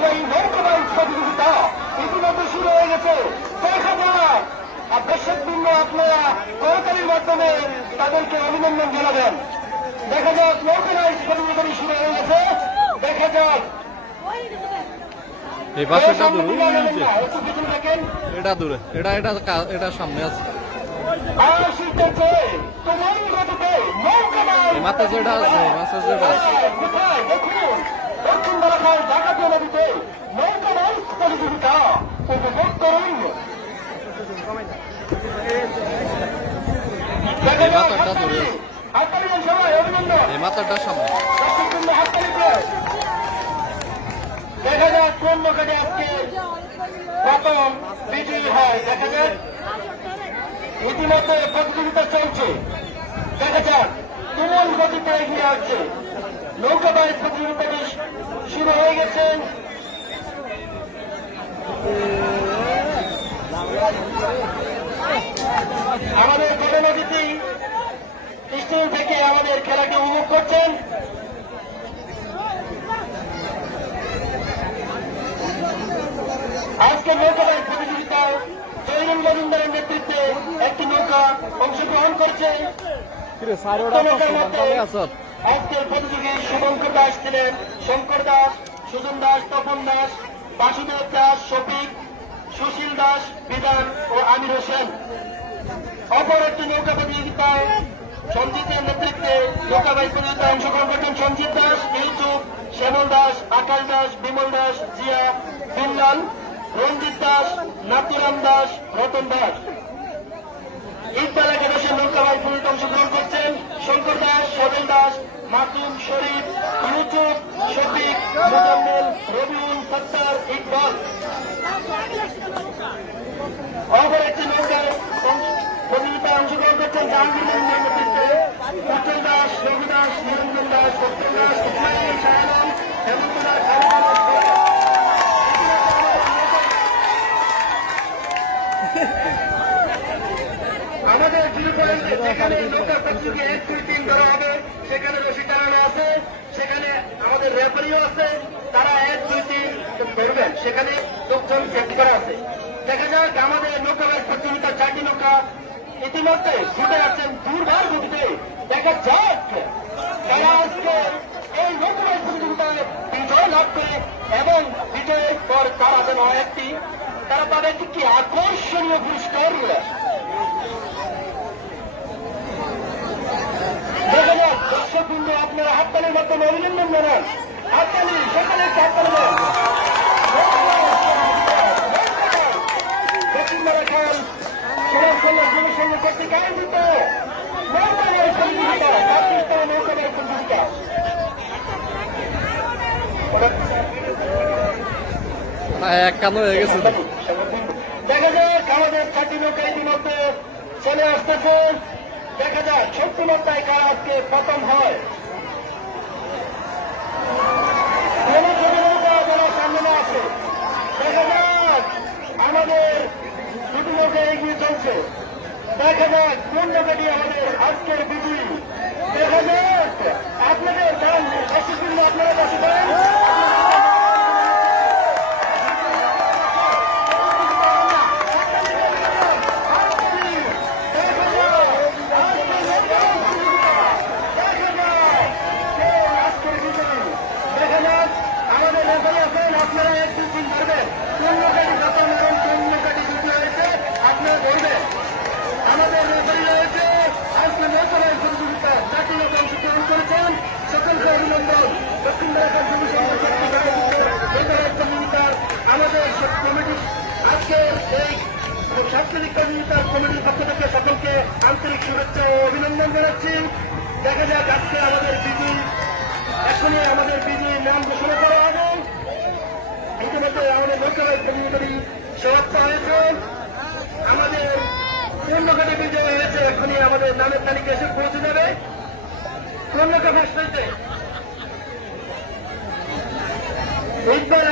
ঐতিহ্যবাহী নৌকাবাই প্রতিযোগিতা ইতিমধ্যে শুরু হয়ে গেছে। দেখা যাক। আর দর্শকবৃন্দ আপনারা করতালির মাধ্যমে তাদেরকে অভিনন্দন জানাবেন। দেখা যাক নৌকাবাই প্রতিযোগিতা শুরু হয়ে গেছে। দেখা যাক। এই দূরে। এটা দূরে এটা এটা এটা সামনে আছে। এই মাথা যেটা আছে মাথা যেটা আছে। দক্ষিণ বারাকায় ডাকাতিয়া নদীতে নৌকা বাইক প্রতিযোগিতা উপভোগ করুন। মাথাটা সামনে। দেখা যাক কোন নৌকাটি আজকে প্রথম বিজয়ী হয়। দেখা যাক। ইতিমধ্যে প্রতিযোগিতা চলছে। দেখা যাক তুমুল গতিতে এগিয়ে আসছে। নৌকা প্রতিযোগিতাটি শুরু হয়ে গেছে। আমাদের গণনদীতি স্কুল থেকে আমাদের খেলাটি উপভোগ করছেন। আজকে নৌকা বাইক প্রতিযোগিতায় জৈনুল মজুমদারের নেতৃত্বে একটি নৌকা অংশগ্রহণ করছে আজকের প্রতিযোগী শুভঙ্কর দাস ছিলেন, শঙ্কর দাস, সুজন দাস, তপন দাস, বাসুদেব দাস, শফিক, সুশীল দাস, বিধান ও আমির হোসেন। অপর একটি নৌকা প্রতিযোগিতায় সঞ্জিতের নেতৃত্বে নৌকাবাই প্রতিযোগিতায় অংশগ্রহণ করছেন সঞ্জিত দাস, ইউসুফ, শ্যামল দাস, আকাশ দাস, বিমল দাস, জিয়া বিমলাল রঞ্জিত দাস, নাতুরাম দাস, রতন দাস। ইকবাল একাদশের নৌকাবাই প্রতিযোগিতায় অংশগ্রহণ শঙ্কর দাস সবেল দাস মাসুম শরীফ ইউসুফ শফিক, মুজাম্মেল, রবিউল সত্তার ইকবাল। অপর একটি নৌকায় প্রতিযোগিতায় অংশগ্রহণ করছেন জাহাঙ্গীর দাস রঘু দাস নিরঞ্জন দাস সত্যেন দাস ইসমাইল শাহরাম হেমন্ত দাস খালিদ দাস। আমাদের শুরু করেন যে যেখানে নৌকা এক দুই তিন ধরা হবে। সেখানে রশি আছে। সেখানে আমাদের রেফারিও আছে। তারা এক দুই তিন ধরবেন সেখানে লোকজন করা আছে। দেখা যাক আমাদের নৌকা বাইক প্রতিযোগিতা চারটি নৌকা ইতিমধ্যে ছুটে যাচ্ছেন দুর্বার গতিতে। দেখা যাক তারা আজকে এই নৌকা প্রতিযোগিতায় বিজয় লাভ করে এবং বিজয়ের পর তারা যেন একটি, তারা তাদের একটি আকর্ষণীয় পুরস্কার? দেখা যাক দর্শক বিন্দু আপনারা হাততালির মাধ্যমে অভিনন্দন জানান হাততালি একটু হাততালি দেন। দক্ষিণ মারাখাল সুরক্ষণের জনসংঘ কর্তৃক আয়োজিত নৌকাবাই প্রতিযোগিতা পাকিস্তান নৌকাবাই প্রতিযোগিতা এক কান হয়ে গেছে। দেখা যাক আমাদের চারটি নৌকা ইতিমধ্যে চলে আসতেছে। দেখা যাক সত্যি কারা আজকে পতন হয়। সামনে আছে। দেখা যাক কোন জায়গাটি আমাদের আজকের বিজয়ী। দেখা যাক আপনাদের দাম অসুবিধা আপনারা বসে দেন আমাদের রেফারি আছেন আপনারা এক দু তিন ধরবেন কোন লোকাটি খতম এবং কোন লোকাটি দ্বিতীয় হয়েছে আপনারা ধরবেন আমাদের রেফারি রয়েছে আজকে নৌকার প্রতিযোগিতা জাতীয় লোক অংশগ্রহণ করেছেন সকলকে অভিনন্দন দক্ষিণ ভারতের যুব সংঘ প্রতিযোগিতার আমাদের কমিটি আজকে এই সাংস্কৃতিক প্রতিযোগিতার কমিটির পক্ষ থেকে সকলকে আন্তরিক শুভেচ্ছা ও অভিনন্দন জানাচ্ছি। দেখা যাক আজকে আমাদের এখনই আমাদের নাম ঘোষণা করা হবে। ইতিমধ্যে আমাদের লোকসভায় সমাপ্ত হয়েছে। আমাদের বিজয় হয়েছে, এখনই আমাদের নামের তালিকা এসে পৌঁছে যাবে। পূর্ণকে ফার্স্ট হয়েছে।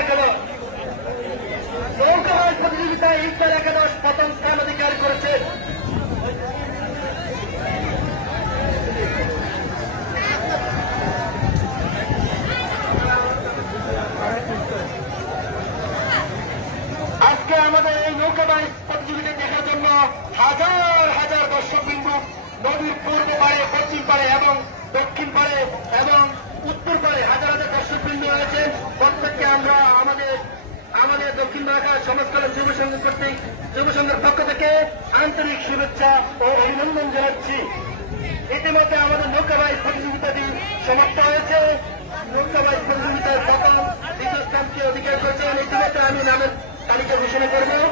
একাদশ। প্রতিযোগিতায় একাদশ প্রথম স্থান অধিকার করেছে আজকে আমাদের এই নৌকা প্রতিযোগিতা দেখার জন্য হাজার হাজার দর্শক বিন্দু নদীর পূর্ব পারে পশ্চিম পারে এবং দক্ষিণ পারে এবং উত্তর পারে হাজার হাজার দর্শক বিন্দু রয়েছে প্রত্যেককে আমরা আমাদের আমাদের দক্ষিণ ঢাকা সমাজকল্যাণ যুব সংঘ কর্তৃক, যুব সংঘের পক্ষ থেকে আন্তরিক শুভেচ্ছা ও অভিনন্দন জানাচ্ছি। ইতিমধ্যে আমাদের নৌকা প্রতিযোগিতাটি সমাপ্ত হয়েছে। নৌকা প্রতিযোগিতার প্রথম, দ্বিতীয় স্থানকে অধিকার করেছেন। ইতিমধ্যে আমি নামের তালিকা ঘোষণা করব